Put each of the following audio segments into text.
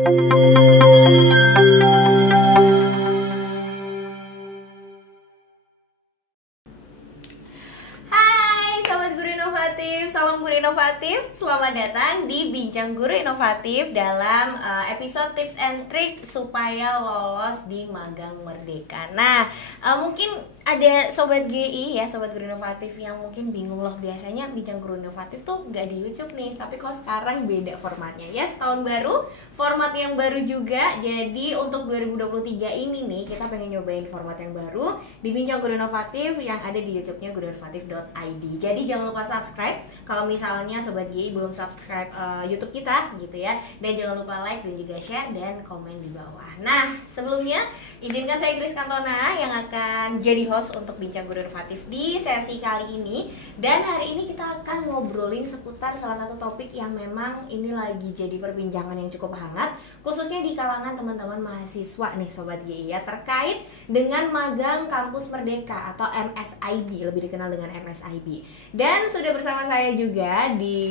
Hai Sobat Guru Inovatif, salam Guru Inovatif. Selamat datang di Bincang Guru Inovatif dalam episode tips and trik supaya lolos di Magang Merdeka. Nah, mungkin ada Sobat GI ya, Sobat Guru Inovatif yang mungkin bingung loh. Biasanya Bincang Guru Inovatif tuh nggak di YouTube nih, tapi kok sekarang beda formatnya. Yes, tahun baru, format yang baru juga. Jadi untuk 2023 ini nih, kita pengen nyobain format yang baru di Bincang Guru Inovatif yang ada di YouTube-nya guruinovatif.id. Jadi jangan lupa subscribe kalau misalnya Sobat GI belum subscribe YouTube kita gitu ya. Dan jangan lupa like dan juga share dan komen di bawah. Nah, sebelumnya izinkan saya Grace Cantona yang akan jadi host untuk Bincang Guru Inovatif di sesi kali ini. Dan hari ini kita akan ngobrolin seputar salah satu topik yang memang ini lagi jadi perbincangan yang cukup hangat, khususnya di kalangan teman-teman mahasiswa nih Sobat GI ya, terkait dengan magang kampus merdeka atau MSIB, lebih dikenal dengan MSIB. Dan sudah bersama saya juga di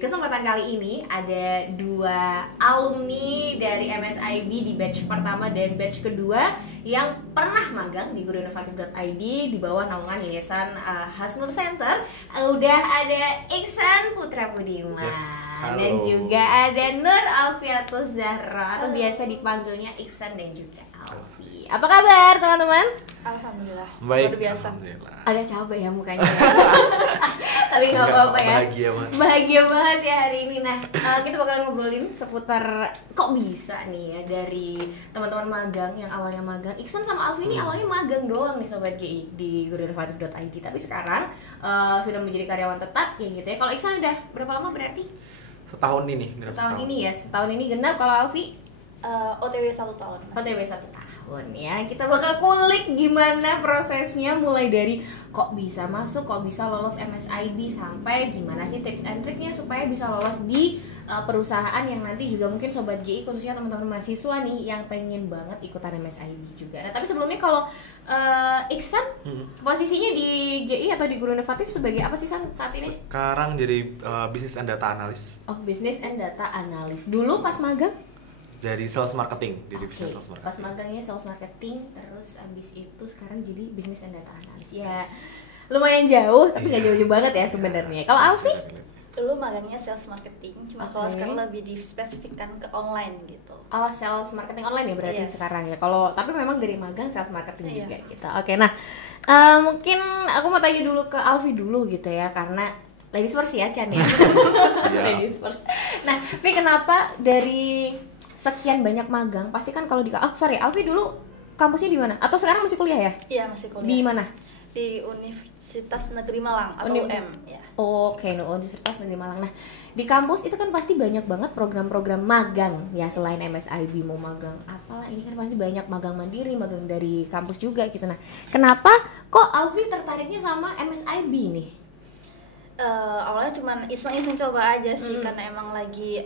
kesempatan kali ini ada dua alumni dari MSIB di batch pertama dan batch kedua yang pernah magang di guruinovatif.id di bawah naungan Yayasan Hasnur Center. Udah ada Iksan Putra Budiman, dan juga ada Nur Alfiatus Zahra atau biasa dipanggilnya Iksan dan juga Alfi. Apa kabar teman-teman? Alhamdulillah. Baik. Luar biasa. Agak capek ya mukanya. Tapi nggak apa-apa ya. Bahagia banget ya hari ini. Nah, kita bakalan ngobrolin seputar kok bisa nih ya dari teman-teman magang yang awalnya magang. Iksan sama Alfi ini awalnya magang doang nih Sobat GI di guruinovatif.id. Tapi sekarang sudah menjadi karyawan tetap ya gitu ya. Kalau Iksan udah berapa lama berarti? Setahun ini. Setahun ini genap. Kalau Alfi? OTW 1 tahun. OTW 1 tahun ya. Kita bakal kulik gimana prosesnya mulai dari kok bisa masuk, kok bisa lolos MSIB, sampai gimana sih tips and triknya supaya bisa lolos di perusahaan yang nanti juga mungkin Sobat GI khususnya teman-teman mahasiswa nih yang pengen banget ikutan MSIB juga. Nah, tapi sebelumnya kalau Iksan posisinya di GI atau di Guru Inovatif sebagai apa sih saat ini? Sekarang jadi Business and Data Analyst. Oh, Business and Data Analyst. Dulu pas magang? Jadi sales marketing di divisi sales marketing. Pas magangnya sales marketing, terus abis itu sekarang jadi business and data analyst. Ya, lumayan jauh, tapi nggak jauh-jauh banget ya sebenarnya. Kalau Alfi? Dulu magangnya sales marketing, cuma kalau sekarang lebih dispesifikkan ke online gitu. Oh, sales marketing online ya berarti sekarang ya. Kalau tapi memang dari magang sales marketing juga gitu. Oke, nah mungkin aku mau tanya dulu ke Alfi dulu gitu ya, karena ladies first ya Chan ya. Ladies first. Nah, Fi, kenapa dari sekian banyak magang, pasti kan kalau di Alfi dulu kampusnya di mana? Atau sekarang masih kuliah ya? Iya, masih kuliah. Di mana? Di Universitas Negeri Malang atau UM ya. Oke, Universitas Negeri Malang. Nah, di kampus itu kan pasti banyak banget program-program magang ya, selain MSIB mau magang apalah, ini kan pasti banyak magang mandiri, magang dari kampus juga gitu. Nah, kenapa kok Alfi tertariknya sama MSIB nih? Awalnya cuman iseng-iseng coba aja sih, karena emang lagi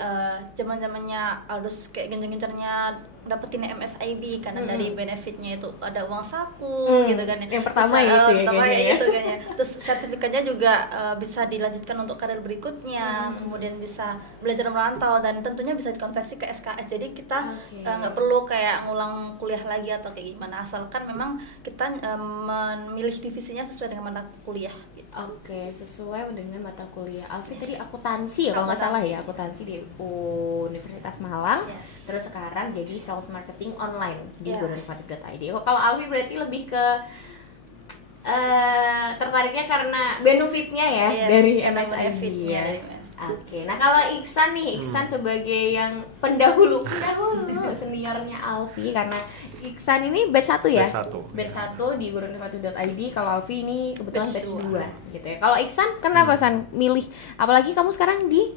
zaman-zamannya harus kayak gencar-gencarnya dapetin MSIB karena dari benefitnya itu ada uang saku gitu kan ya. Yang pertama gitu ya kayaknya ya. Terus sertifikatnya juga bisa dilanjutkan untuk karir berikutnya, kemudian bisa belajar merantau dan tentunya bisa dikonversi ke SKS. Jadi kita nggak perlu kayak ngulang kuliah lagi atau kayak gimana, asalkan memang kita memilih divisinya sesuai dengan mata kuliah gitu. Oke, sesuai dengan mata kuliah. Alfi tadi akuntansi ya kalau nggak salah ya, akuntansi di Universitas Malang. Terus sekarang jadi sales marketing online di guruinovatif.id. Kalau Alfi berarti lebih ke tertariknya karena benefitnya ya dari MSIB ya. Oke, nah kalau Iksan nih, Iksan sebagai yang pendahulu seniornya Alfi, karena Iksan ini batch 1 ya? Batch 1 di guruinovatif.id, kalau Alfi ini kebetulan batch 2 gitu ya. Kalau Iksan, kenapa San milih, apalagi kamu sekarang di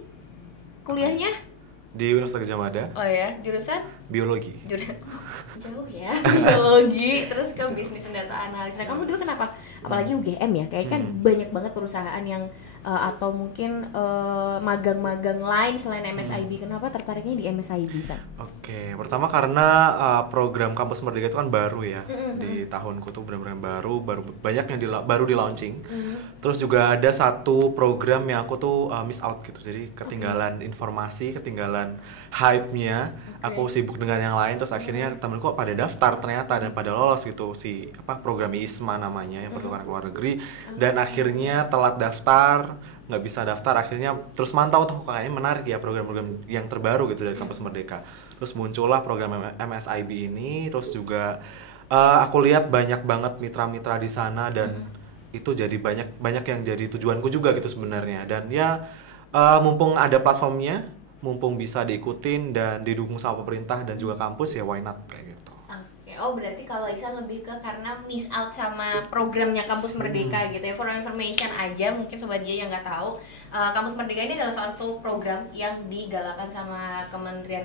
kuliahnya? Di Universitas Gadjah Mada. Oh ya, jurusan? Biologi. Jauh ya, biologi, terus ke bisnis dan data analis. Nah, kamu dulu kenapa? Apalagi UGM ya, kayak kan banyak banget perusahaan yang atau mungkin magang-magang lain selain MSIB. Kenapa tertariknya di MSIB, San? Oke, pertama karena program Kampus Merdeka itu kan baru ya. Di tahunku tuh benar-benar baru banyak yang baru di launching. Terus juga ada satu program yang aku tuh miss out gitu. Jadi ketinggalan informasi, ketinggalan hype-nya. Aku sibuk dengan yang lain, terus akhirnya temenku pada daftar ternyata dan pada lolos gitu program ISMA namanya, yang pertukaran ke luar negeri. Dan akhirnya telat daftar, nggak bisa daftar, akhirnya terus mantau tuh kayaknya menarik ya program-program yang terbaru gitu dari Kampus Merdeka. Terus muncullah program MSIB ini, terus juga aku lihat banyak banget mitra-mitra di sana dan itu jadi banyak yang jadi tujuanku juga gitu sebenarnya. Dan ya mumpung ada platformnya, mumpung bisa diikutin dan didukung sama pemerintah dan juga kampus, ya why not kayak gitu. Oh berarti kalau Iksan lebih ke karena miss out sama programnya Kampus Merdeka gitu ya. For information aja mungkin sobat dia yang nggak tahu, Kampus Merdeka ini adalah salah satu program yang digalakan sama Kementerian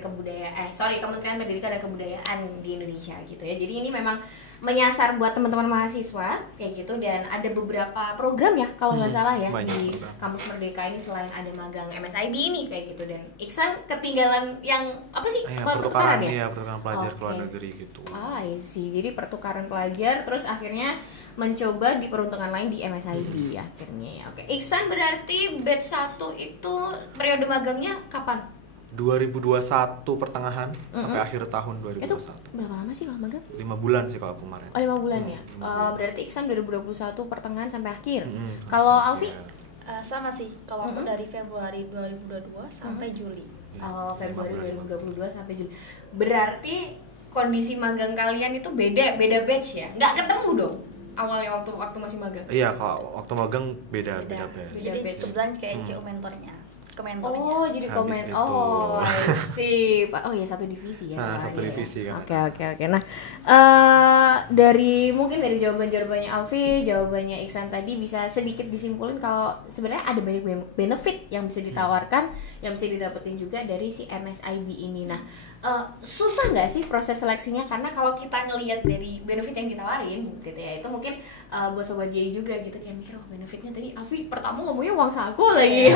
Pendidikan dan Kebudayaan di Indonesia gitu ya. Jadi ini memang menyasar buat teman-teman mahasiswa kayak gitu, dan ada beberapa program ya kalau nggak salah ya di Kampus Merdeka ini selain ada magang MSIB ini kayak gitu. Dan Iksan ketinggalan yang apa sih? Pertukaran ya? Iya, pertukaran pelajar ke luar negeri gitu. I see. Jadi pertukaran pelajar terus akhirnya mencoba di peruntungan lain di MSIB akhirnya ya. Oke. Iksan berarti batch 1 itu periode magangnya kapan? 2021 pertengahan sampai akhir tahun 2021. Itu berapa lama sih kalau magang? 5 bulan sih kalau kemarin. Oh 5 bulan ya. Berarti Iksan 2021 pertengahan sampai akhir. Kalau Alfi? Sama sih. Kalau aku dari Februari 2022 sampai Juli. Februari 2022 sampai Juli. Berarti kondisi magang kalian itu beda batch ya? Nggak ketemu dong awalnya waktu masih magang? Iya, kalau waktu magang beda batch. Jadi kebetulan kayak NCO mentornya. Oh, jadi komen. Oh, sip. Oh ya, satu divisi ya. Nah, satu divisi kan. Oke. Nah, dari jawabannya Alfi, jawabannya Iksan tadi bisa sedikit disimpulin kalau sebenarnya ada banyak benefit yang bisa ditawarkan, yang bisa didapetin juga dari si MSIB ini. Nah, susah nggak sih proses seleksinya? Karena kalau kita ngelihat dari benefit yang ditawarin gitu ya, itu mungkin buat sobat JI juga gitu kayak mikir, oh benefitnya tadi Alfi pertama ngomongnya uang saku lagi.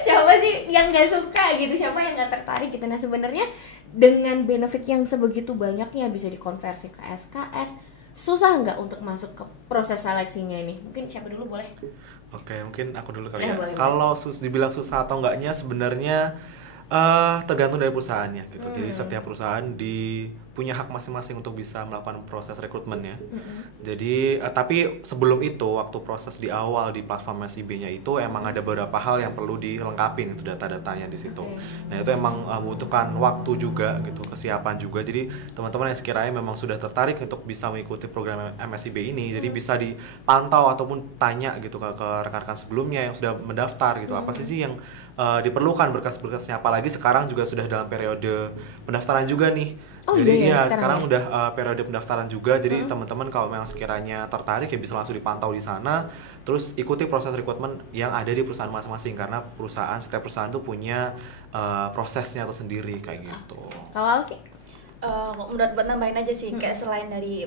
Siapa sih yang nggak suka gitu, siapa yang nggak tertarik gitu. Nah sebenarnya dengan benefit yang sebegitu banyaknya bisa dikonversi ke SKS, susah nggak untuk masuk ke proses seleksinya ini? Mungkin siapa dulu boleh? Oke, mungkin aku dulu kali ya. Boleh. Kalau dibilang susah atau enggaknya sebenarnya tergantung dari perusahaannya gitu. Jadi setiap perusahaan punya hak masing-masing untuk bisa melakukan proses rekrutmennya. Jadi tapi sebelum itu, waktu proses di awal di platform MSIB-nya itu emang ada beberapa hal yang perlu dilengkapi itu, data-datanya di situ. Nah itu emang membutuhkan waktu juga gitu, kesiapan juga. Jadi teman-teman yang sekiranya memang sudah tertarik untuk bisa mengikuti program MSIB ini, jadi bisa dipantau ataupun tanya gitu ke rekan-rekan sebelumnya yang sudah mendaftar gitu. Apa sih yang diperlukan berkas-berkasnya, apalagi sekarang juga sudah dalam periode pendaftaran juga nih. Jadi sekarang udah periode pendaftaran juga. Jadi teman-teman kalau memang sekiranya tertarik ya bisa langsung dipantau di sana. Terus ikuti proses rekrutmen yang ada di perusahaan masing-masing, karena setiap perusahaan tuh punya prosesnya tuh sendiri kayak gitu. Kalau Alfi? Buat nambahin aja sih, kayak selain dari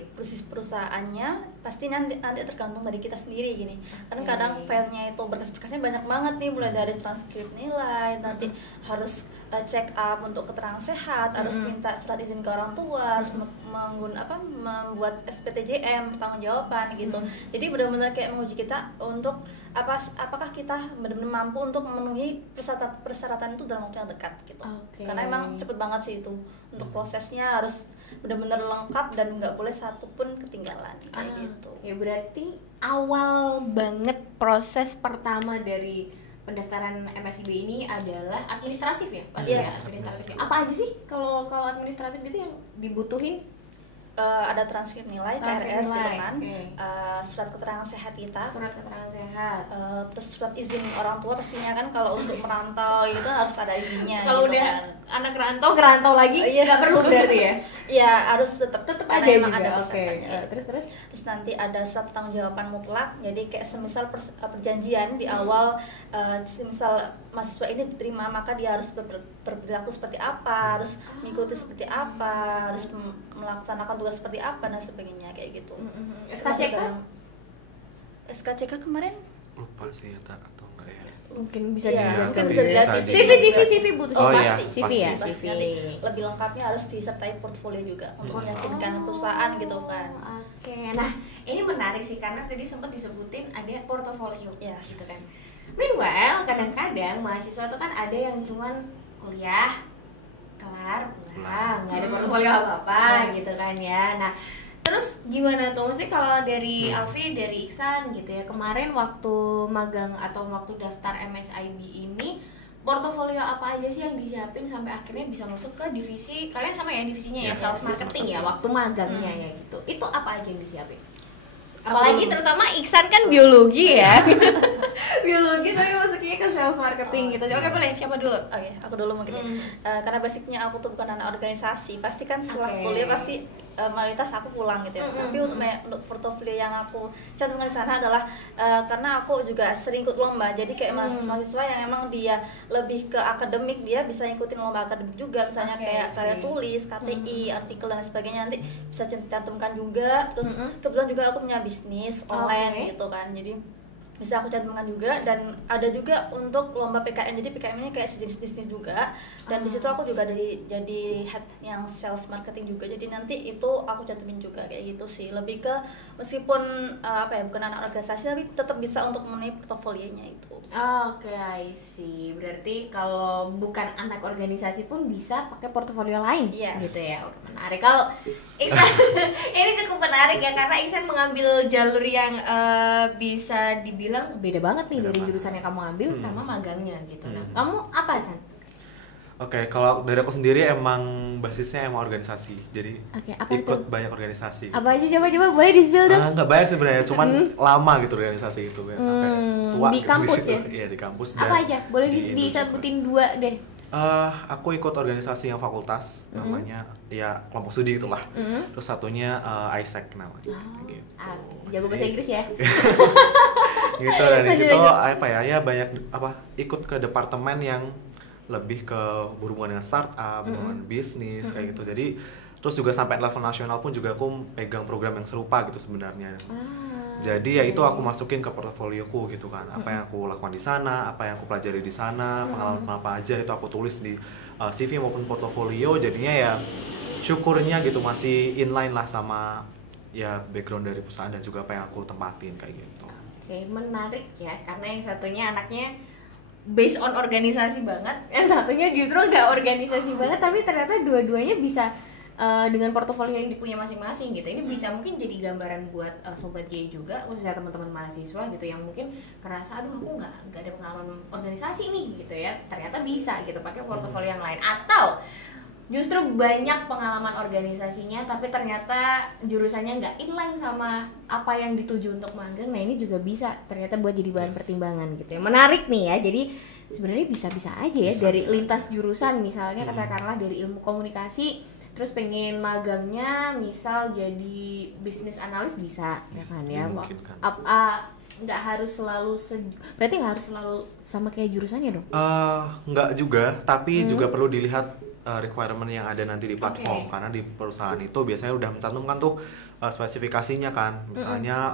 perusahaannya, pasti nanti tergantung dari kita sendiri gini. Kan kadang filenya itu berkas-berkasnya banyak banget nih, mulai dari transkrip nilai, nanti harus check up untuk keterangan sehat, harus minta surat izin ke orang tua, harus membuat SPTJM, pertanggungjawaban gitu. Jadi benar-benar kayak menguji kita untuk apakah kita benar-benar mampu untuk memenuhi persyaratan itu dalam waktu yang dekat gitu. Karena emang cepet banget sih itu, untuk prosesnya harus benar-benar lengkap dan nggak boleh satu pun ketinggalan kayak gitu. Berarti awal banget proses pertama dari pendaftaran MSIB ini adalah administratif ya? Pasti ya, administratif. Apa aja sih kalau administratif gitu yang dibutuhin? Ada transkrip nilai, KRS gitu kan, surat keterangan sehat kita, terus surat izin orang tua pastinya kan, kalau untuk merantau itu harus ada izinnya. Kalau gitu udah kan. anak rantau lagi nggak perlu berarti ya? Iya, harus tetap ada juga. Terus nanti ada surat pertanggungjawaban mutlak, jadi kayak semisal perjanjian di awal, semisal mahasiswa ini diterima maka dia harus berperilaku seperti apa, harus mengikuti seperti apa, harus melaksanakan tugas seperti apa dan sebagainya kayak gitu. SKCK? SKCK kemarin lupa sih atau enggak ya? mungkin bisa Iya, dilihat mungkin kali bisa ya. dilihat di CV butuh Oh, CV. iya, CV pasti. ya, Pasti. CV. Nanti lebih lengkapnya harus disertai portfolio juga untuk meyakinkan perusahaan gitu kan. Oke, nah ini menarik sih karena tadi sempat disebutin ada portofolio, Yes. gitu kan. Meanwhile, kadang-kadang mahasiswa tuh kan ada yang cuman kuliah, kelar, pulang, nggak ada portofolio apa-apa gitu kan ya. Nah, terus gimana tuh? Maksudnya kalau dari Alfi, dari Iksan gitu ya, kemarin waktu magang atau waktu daftar MSIB ini, portofolio apa aja sih yang disiapin sampai akhirnya bisa masuk ke divisi, kalian sama ya divisinya ya, Yes, sales marketing ya, waktu magangnya ya gitu. Itu apa aja yang disiapin? Aku Apalagi dulu. terutama Iksan kan biologi ya. Biologi tapi masuknya ke sales marketing gitu. Oke, boleh siapa dulu? Oke, aku dulu mungkin ya. Karena basicnya aku tuh bukan anak organisasi, pasti kan setelah Oke. kuliah pasti mayoritas aku pulang gitu ya. Tapi untuk portofolio yang aku cantumkan di sana adalah karena aku juga sering ikut lomba, jadi kayak mahasiswa yang emang dia lebih ke akademik, dia bisa ngikutin lomba akademik juga, misalnya Oke, kayak karya sih. tulis, KTI, artikel dan sebagainya, nanti bisa cantumkan juga. Terus kebetulan juga aku punya bisnis online Oke. gitu kan, jadi bisa aku cantumkan juga. Dan ada juga untuk lomba PKM, jadi PKM ini kayak sejenis bisnis juga, dan di situ aku juga jadi head yang sales marketing juga, jadi nanti itu aku cantumin juga kayak gitu sih. Lebih ke meskipun apa ya, bukan anak organisasi tapi tetap bisa untuk memenuhi portofolionya itu. Oke, I see. Berarti kalau bukan anak organisasi pun bisa pakai portofolio lain, Yes. gitu ya. Oke, menarik. Kalau Iksan, ini cukup menarik ya karena Iksan mengambil jalur yang bisa dibilang beda banget nih Beda dari banget. jurusan yang kamu ambil sama magangnya gitu. Nah, kamu apa, San? Oke, kalau dari aku sendiri emang basisnya emang organisasi, jadi Oke, apa ikut itu? banyak organisasi. Apa aja coba boleh di-spill dong? Nggak banyak sebenarnya, cuman lama gitu organisasi itu ya, sampai tua di gitu kampus situ. ya? Iya, di kampus. Apa dan aja? Boleh di Indo disebutin dua deh. juga. Aku ikut organisasi yang fakultas, namanya ya kelompok studi itulah. Terus satunya ISEC namanya. Gitu. Jago bahasa Inggris ya? Gitu, dan di Lanjut, situ lanjut. apa ya banyak ikut ke departemen yang lebih ke berhubungan dengan startup, dengan bisnis kayak gitu. Jadi terus juga sampai level nasional pun juga aku pegang program yang serupa gitu sebenarnya. Jadi ya itu aku masukin ke portofolioku gitu kan. Apa yang aku lakukan di sana, apa yang aku pelajari di sana, pengalaman apa aja itu aku tulis di CV maupun portofolio. Jadinya ya syukurnya gitu masih inline lah sama ya background dari perusahaan dan juga apa yang aku tempatin kayak gitu. Oke, menarik ya, karena yang satunya anaknya based on organisasi banget, yang satunya justru nggak organisasi banget, tapi ternyata dua-duanya bisa dengan portofolio yang dipunya masing-masing gitu. Ini bisa mungkin jadi gambaran buat sobat J juga, khususnya teman-teman mahasiswa gitu yang mungkin kerasa aduh aku nggak ada pengalaman organisasi nih gitu ya. Ternyata bisa gitu pakai portofolio yang lain, atau justru banyak pengalaman organisasinya tapi ternyata jurusannya nggak inline sama apa yang dituju untuk magang. Nah ini juga bisa ternyata buat jadi bahan pertimbangan gitu ya. Menarik nih ya, jadi sebenarnya bisa-bisa aja ya dari lintas jurusan, misalnya katakanlah dari ilmu komunikasi terus pengen magangnya misal jadi bisnis analis bisa ya kan ya. Mungkin kan. Nggak harus selalu berarti nggak harus selalu sama kayak jurusannya dong? Nggak juga, tapi juga perlu dilihat requirement yang ada nanti di platform. Oke. Karena di perusahaan itu biasanya udah mencantumkan tuh spesifikasinya kan, misalnya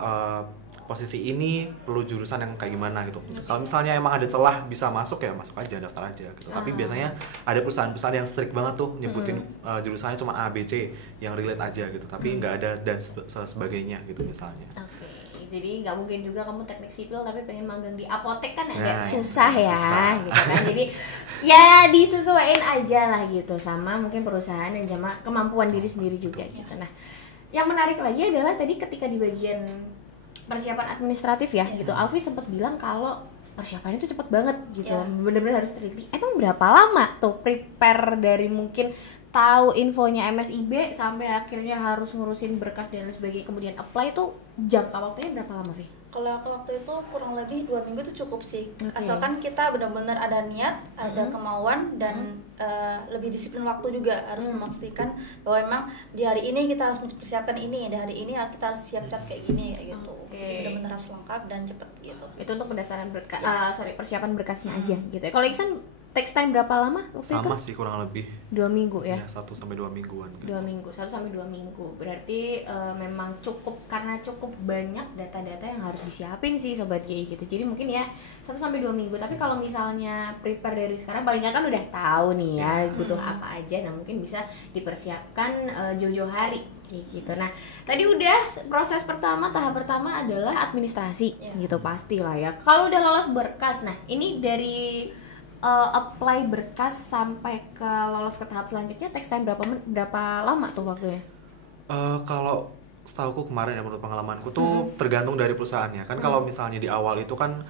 posisi ini perlu jurusan yang kayak gimana gitu. Kalau misalnya emang ada celah bisa masuk ya masuk aja, daftar aja gitu. Tapi biasanya ada perusahaan-perusahaan yang strict banget tuh nyebutin jurusannya cuma A, B, C yang relate aja gitu. Tapi nggak ada dan sebagainya gitu misalnya. Oke, jadi nggak mungkin juga kamu teknik sipil tapi pengen magang di apotek kan agak Nah, susah ya, susah. gitu kan. Jadi ya disesuaikan aja lah gitu sama mungkin perusahaan dan sama kemampuan diri sendiri juga gitu. Nah, yang menarik lagi adalah tadi ketika di bagian persiapan administratif ya gitu, Alfi sempat bilang kalau persiapannya itu cepet banget gitu, bener-bener harus teliti. Emang berapa lama tuh prepare dari mungkin tahu infonya MSIB sampai akhirnya harus ngurusin berkas dan lain sebagainya kemudian apply tuh jangka waktunya berapa lama, Vi? Kalau aku waktu itu kurang lebih 2 minggu itu cukup sih. Oke. Asalkan kita benar-benar ada niat, ada kemauan, dan lebih disiplin waktu juga. Harus memastikan bahwa emang di hari ini kita harus mempersiapkan ini, di hari ini kita harus siap-siap kayak gini, kayak gitu. Oke. Jadi benar-benar harus lengkap dan cepet gitu. Itu untuk pendaftaran persiapan berkasnya aja gitu ya. Kalau Iksan text time berapa lama waktu itu? Sama sih kurang lebih 2 minggu ya? 1-2 mingguan. 2 minggu, 1-2 minggu. Berarti memang cukup, karena cukup banyak data-data yang harus disiapin sih Sobat GI gitu. Jadi mungkin ya 1-2 minggu. Tapi kalau misalnya prepare dari sekarang, paling nggak kan udah tahu nih ya butuh apa aja. Nah mungkin bisa dipersiapkan jauh-jauh hari kayak gitu. Nah tadi udah proses pertama, tahap pertama adalah administrasi gitu pastilah ya. Kalau udah lolos berkas, nah ini dari apply berkas sampai ke lolos ke tahap selanjutnya text time berapa lama tuh waktunya? Kalau setahuku kemarin ya, menurut pengalamanku tuh tergantung dari perusahaannya kan. Kalau misalnya di awal itu kan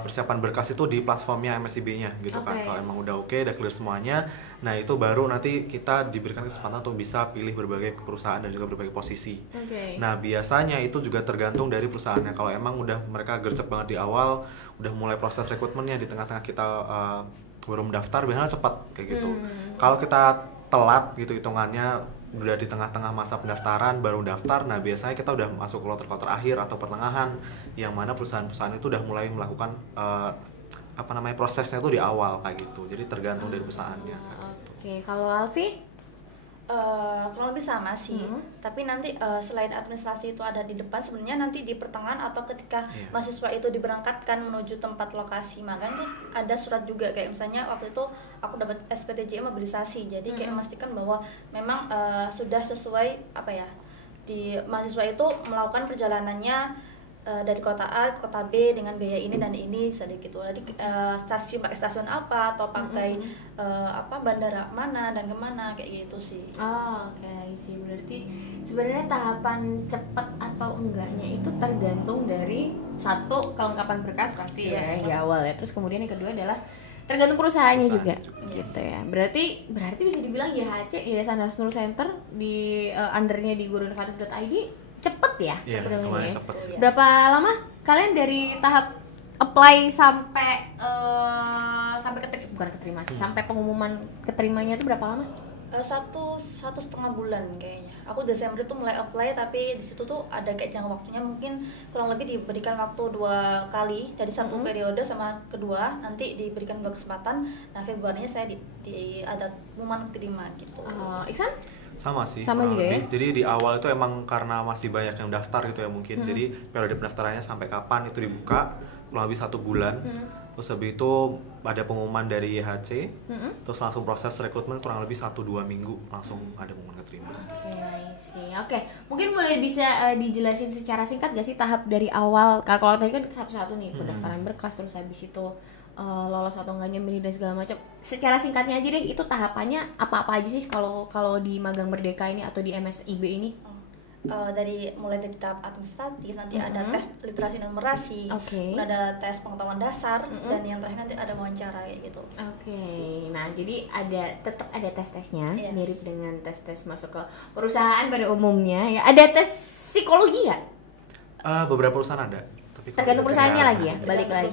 persiapan berkas itu di platformnya MSIB-nya gitu kan. Kalau emang udah oke, udah clear semuanya, nah itu baru nanti kita diberikan kesempatan untuk bisa pilih berbagai perusahaan dan juga berbagai posisi. Nah biasanya itu juga tergantung dari perusahaannya. Kalau emang udah mereka gercep banget di awal, udah mulai proses rekrutmennya di tengah-tengah kita baru mendaftar, biasanya cepat kayak gitu. Kalau kita telat gitu hitungannya, udah di tengah-tengah masa pendaftaran baru daftar, nah biasanya kita udah masuk kloter-kloter akhir atau pertengahan, yang mana perusahaan-perusahaan itu udah mulai melakukan prosesnya tuh di awal kayak gitu. Jadi tergantung dari perusahaannya. Oke, kalau Alfi? Kurang lebih sama sih, tapi nanti selain administrasi itu ada di depan, sebenarnya nanti di pertengahan atau ketika mahasiswa itu diberangkatkan menuju tempat lokasi magang itu ada surat juga, kayak misalnya waktu itu aku dapat SPTJ mobilisasi, jadi kayak memastikan bahwa memang sudah sesuai di mahasiswa itu melakukan perjalanannya dari kota A ke kota B dengan biaya ini dan ini sedikit. Jadi pakai stasiun apa atau pakai bandara mana dan kemana kayak gitu sih. Oke sih, berarti sebenarnya tahapan cepat atau enggaknya itu tergantung dari satu, kelengkapan berkas pasti ya di awal ya. Terus kemudian yang kedua adalah tergantung perusahaannya juga gitu ya. Berarti bisa dibilang YHC, Yayasan Hasnul Center di undernya di guruinovatif.id cepet ya sebenarnya. Berapa lama kalian dari tahap apply sampai keterima sih, sampai pengumuman keterimanya itu berapa lama? 1,5 bulan kayaknya. Aku Desember itu mulai apply, tapi di situ tuh ada kayak jangka waktunya, mungkin kurang lebih diberikan waktu 2 kali, dari satu periode sama kedua nanti diberikan 2 kesempatan. Nah Februarinya saya ada pengumuman keterima gitu. Iksan? Sama sih, sama juga ya? Jadi di awal itu emang karena masih banyak yang daftar gitu ya mungkin. Jadi periode pendaftarannya sampai kapan itu dibuka kurang lebih 1 bulan. Terus habis itu ada pengumuman dari YHC, terus langsung proses rekrutmen kurang lebih 1-2 minggu langsung ada pengumuman keterima. Oke, mungkin boleh bisa dijelasin secara singkat gak sih tahap dari awal? Kalau tadi kan satu-satu nih, pendaftaran berkas, terus habis itu lolos atau enggaknya milih dan segala macam. Secara singkatnya aja deh, itu tahapannya apa-apa aja sih kalau di Magang Merdeka ini atau di MSIB ini? Mulai dari tahap administratif nanti ada tes literasi dan numerasi, ada tes pengetahuan dasar, dan yang terakhir nanti ada wawancara kayak gitu. Nah jadi tetap ada tes-tesnya, mirip dengan tes-tes masuk ke perusahaan pada umumnya ya. Ada tes psikologi nggak? Beberapa perusahaan ada, tapi tergantung perusahaannya lagi ya, balik lagi.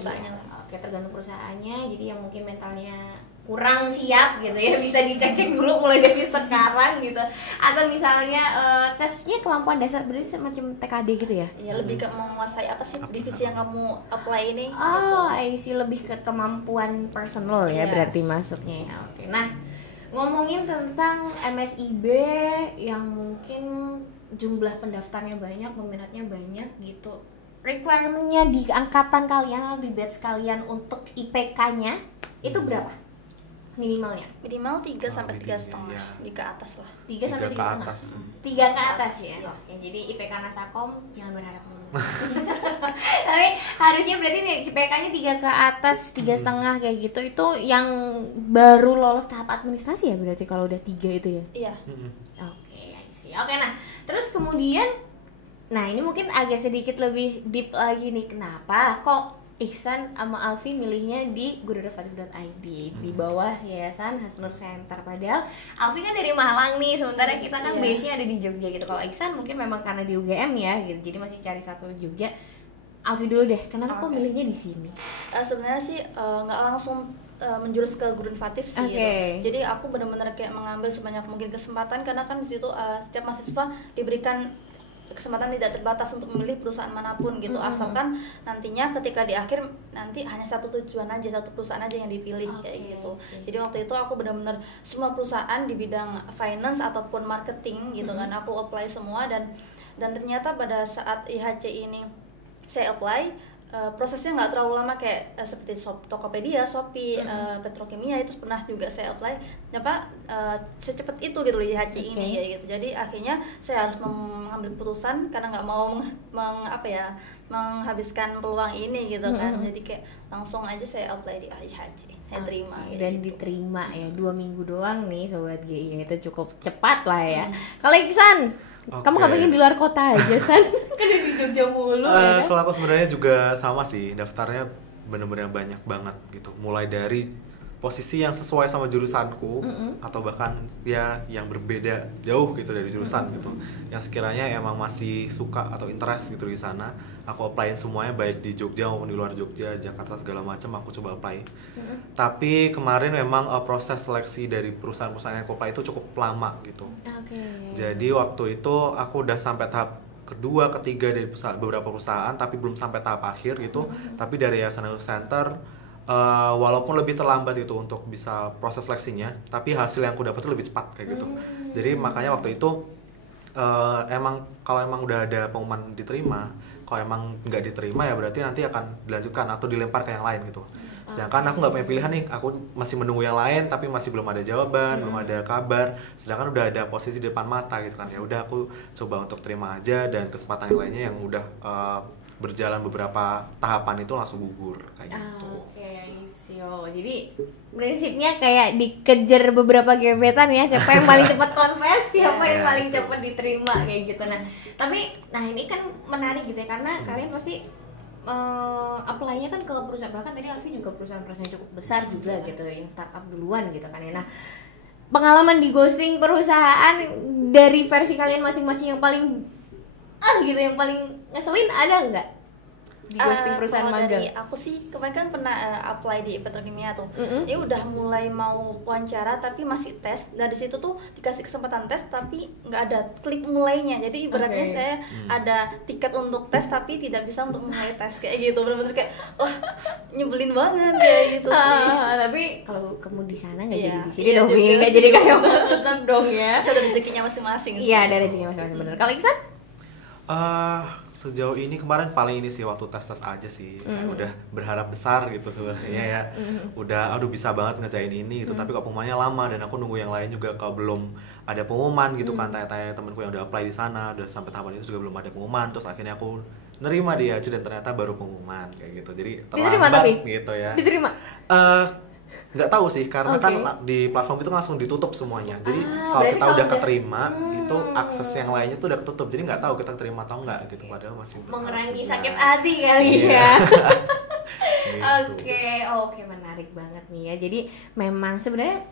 Tergantung perusahaannya, jadi yang mungkin mentalnya kurang siap gitu ya bisa dicek-cek dulu mulai dari sekarang gitu. Atau misalnya tesnya kemampuan dasar, berarti semacam TKD gitu ya? Iya, lebih ke menguasai apa sih divisi yang kamu apply ini. Lebih ke kemampuan personal ya berarti masuknya ya. Nah ngomongin tentang MSIB yang mungkin jumlah pendaftarnya banyak, peminatnya banyak gitu, requirement-nya di angkatan kalian atau di batch kalian untuk IPK-nya itu berapa? Minimalnya? Minimal 3 sampai 3,5 di ke atas lah. 3 sampai 3,5. 3 ke atas ya. Oke, jadi IPK Nasakom jangan berharap dulu. Tapi harusnya berarti nih IPK-nya 3 ke atas, 3,5 kayak gitu. Itu yang baru lolos tahap administrasi ya berarti kalau udah 3 itu ya? Iya. Oke, nah terus kemudian, nah ini mungkin agak sedikit lebih deep lagi nih, kenapa kok Iksan sama Alfi milihnya di guruinovatif.id di bawah Yayasan Hasnul Center? Padahal Alfi kan dari Malang nih, sementara kita kan base-nya ada di Jogja gitu. Kalau Iksan mungkin memang karena di UGM ya gitu, jadi masih cari satu Jogja. Alfi dulu deh, kenapa kok milihnya di sini? Sebenarnya sih nggak langsung menjurus ke guru inovatif sih gitu. Jadi aku benar-benar kayak mengambil sebanyak mungkin kesempatan, karena kan di situ setiap mahasiswa diberikan kesempatan tidak terbatas untuk memilih perusahaan manapun gitu, asalkan nantinya ketika di akhir nanti hanya satu tujuan aja, satu perusahaan aja yang dipilih kayak gitu. Jadi waktu itu aku benar-benar semua perusahaan di bidang finance ataupun marketing gitu kan, aku apply semua, dan ternyata pada saat IHC ini saya apply, prosesnya nggak terlalu lama kayak seperti Tokopedia, Shopee, Petrokimia itu pernah juga saya apply, secepat itu gitu loh IHC ini kayak gitu. Jadi akhirnya saya harus mengambil keputusan karena nggak mau menghabiskan peluang ini gitu kan. Jadi kayak langsung aja saya apply di IHC, saya terima gitu. Dan diterima ya, 2 minggu doang nih Sobat GI, itu cukup cepat lah ya. Kalau Iksan, kamu nggak pengen di luar kota aja, San? Kan di Jogja mulu ya kan? Kalau aku sebenarnya juga sama sih, daftarnya bener-bener banyak banget gitu. Mulai dari posisi yang sesuai sama jurusanku, atau bahkan ya yang berbeda jauh gitu dari jurusan gitu. Yang sekiranya emang masih suka atau interest gitu di sana, aku applyin semuanya, baik di Jogja maupun di luar Jogja, Jakarta segala macam aku coba apply. Tapi kemarin memang proses seleksi dari perusahaan-perusahaan yang aku apply itu cukup lama gitu. Jadi waktu itu aku udah sampai tahap kedua, ketiga dari beberapa perusahaan, tapi belum sampai tahap akhir gitu. Tapi dari Yayasan Health Center, walaupun lebih terlambat itu untuk bisa proses seleksinya, tapi hasil yang aku dapat itu lebih cepat kayak gitu. Jadi makanya waktu itu emang kalau emang udah ada pengumuman diterima, kalau emang nggak diterima ya berarti nanti akan dilanjutkan atau dilempar ke yang lain gitu. Sedangkan aku nggak punya pilihan nih, aku masih menunggu yang lain tapi masih belum ada jawaban, belum ada kabar. Sedangkan udah ada posisi di depan mata gitu kan. Ya udah aku coba untuk terima aja, dan kesempatan yang lainnya yang udah berjalan beberapa tahapan itu langsung gugur kayak gitu. Jadi prinsipnya kayak dikejar beberapa gebetan ya, siapa yang paling cepat confess, siapa yang paling cepat diterima kayak gitu. Tapi ini kan menarik gitu ya, karena kalian pasti apply-nya kan ke perusahaan, bahkan tadi Alfi juga perusahaan-perusahaan cukup besar juga gitu, yang startup duluan gitu kan ya. Nah, pengalaman di ghosting perusahaan dari versi kalian masing-masing yang paling gitu, yang paling ngeselin ada nggak di ghosting perusahaan magang? Dari aku sih kemarin kan pernah apply di Petrokimia tuh. Ini udah mulai mau wawancara tapi masih tes. Dari situ tuh dikasih kesempatan tes tapi nggak ada klik mulainya. Jadi ibaratnya saya ada tiket untuk tes tapi tidak bisa untuk mulai tes kayak gitu. Bener-bener kayak nyebelin banget kayak gitu sih. Tapi kalau kamu di sana nggak jadi di sini dong, nggak jadi karyawan tetap dong ya. Ada rezekinya masing-masing. Iya, ada rezekinya masing-masing, bener. Kalau Iksan? Sejauh ini kemarin paling ini sih waktu tes aja sih, udah berharap besar gitu sebenarnya ya, udah bisa banget ngerjain ini gitu, tapi kok pengumumannya lama dan aku nunggu yang lain juga kalau belum ada pengumuman gitu kan, tanya-tanya temanku yang udah apply di sana, udah sampai tahapan itu juga belum ada pengumuman, terus akhirnya aku nerima dia aja dan ternyata baru pengumuman kayak gitu, jadi terlambat gitu ya. Diterima? Nggak tahu sih, karena kan di platform itu langsung ditutup semuanya. Jadi kalau kita udah keterima, itu akses yang lainnya tuh udah ketutup. Jadi nggak tahu kita terima atau nggak gitu, padahal masih mengurangi sakit hati kali ya. Oke, menarik banget nih ya. Jadi memang sebenarnya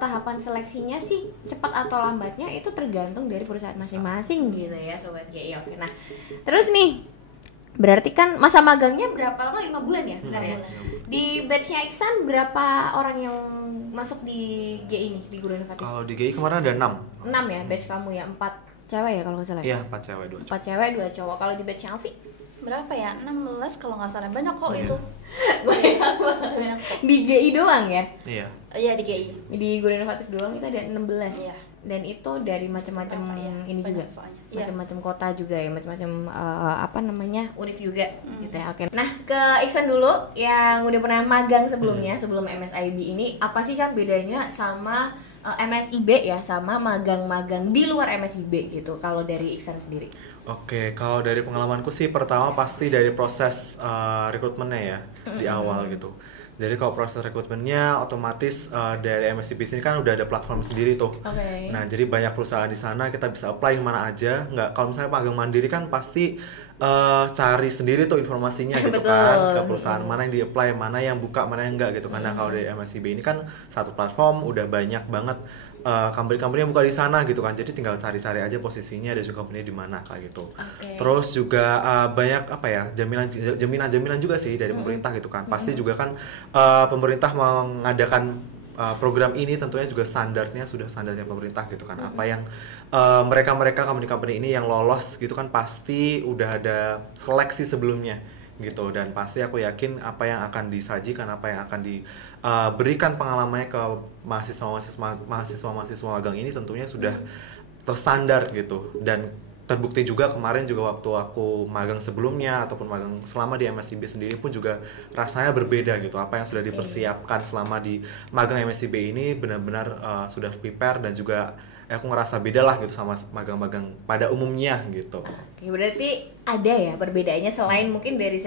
tahapan seleksinya sih cepat atau lambatnya itu tergantung dari perusahaan masing-masing gitu ya Sobat GI. Oke, nah terus nih, berarti kan masa magangnya berapa lama? 5 bulan ya, benar ya? Di batch-nya Iksan berapa orang yang masuk di GI ini, di Guru Inovatif? Kalau di GI kemarin ada 6 ya, batch kamu ya, 4 cewek ya kalau nggak salah? Iya, 4 cewek, 2 cowok. 4 cewek, 2 cowok. Kalau di batch-nya Alfi? Berapa ya? 16 kalau nggak salah, banyak kok itu. Banyak banget. Di GI doang ya? Iya, di GI. Di Guru Inovatif doang kita ada 16. Iya. Dan itu dari macam-macam ini juga, macam-macam kota juga ya, macam-macam univ juga gitu ya. Oke. Nah, ke Iksan dulu yang udah pernah magang sebelumnya, sebelum MSIB ini, apa sih Cak bedanya sama MSIB ya, sama magang-magang di luar MSIB gitu, kalau dari Iksan sendiri? Oke, kalau dari pengalamanku sih pertama pasti dari proses rekrutmennya ya, di awal gitu. Jadi kalau proses rekrutmennya otomatis dari MSIB sini kan udah ada platform sendiri tuh. Nah, jadi banyak perusahaan di sana, kita bisa apply mana aja. Nggak, kalau misalnya magang mandiri kan pasti cari sendiri tuh informasinya gitu kan, ke perusahaan mana yang di-apply, mana yang buka, mana yang enggak gitu kan. Nah, kalau dari MSIB ini kan satu platform, udah banyak banget company-company yang buka di sana gitu kan, jadi tinggal cari-cari aja posisinya dan juga company di mana kayak gitu. Terus juga banyak jaminan juga sih dari pemerintah gitu kan. Pasti juga kan pemerintah mengadakan program ini tentunya juga standarnya sudah standarnya pemerintah gitu kan. Apa yang mereka company ini yang lolos gitu kan pasti udah ada seleksi sebelumnya gitu, dan pasti aku yakin apa yang akan disajikan, apa yang akan diberikan pengalamannya ke mahasiswa magang ini tentunya sudah terstandar gitu. Dan terbukti juga kemarin juga waktu aku magang sebelumnya ataupun magang selama di MSIB sendiri pun juga rasanya berbeda gitu. Apa yang sudah dipersiapkan selama di magang MSIB ini benar-benar sudah prepare, dan juga aku ngerasa beda lah gitu sama magang-magang pada umumnya gitu. Oke, berarti ada ya perbedaannya selain mungkin dari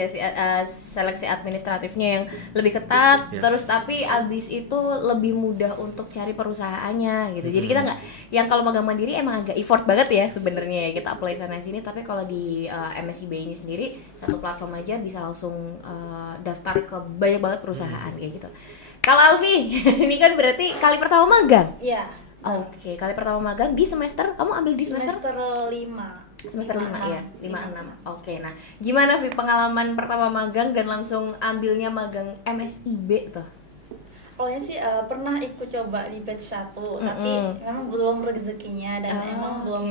seleksi administratifnya yang lebih ketat, terus tapi abis itu lebih mudah untuk cari perusahaannya gitu. Jadi kita nggak, yang kalau magang mandiri emang agak effort banget ya sebenarnya ya, kita apply sana sini, tapi kalau di MSIB ini sendiri satu platform aja bisa langsung daftar ke banyak banget perusahaan kayak gitu. Kalau Alfi, ini kan berarti kali pertama magang? Iya. Oke, kali pertama magang di semester, kamu ambil di semester 5. Semester 5 ya, 5-6. Oke, nah gimana Vi pengalaman pertama magang dan langsung ambilnya magang MSIB tuh? Awalnya sih pernah ikut coba di batch 1, tapi memang belum rezekinya dan emang belum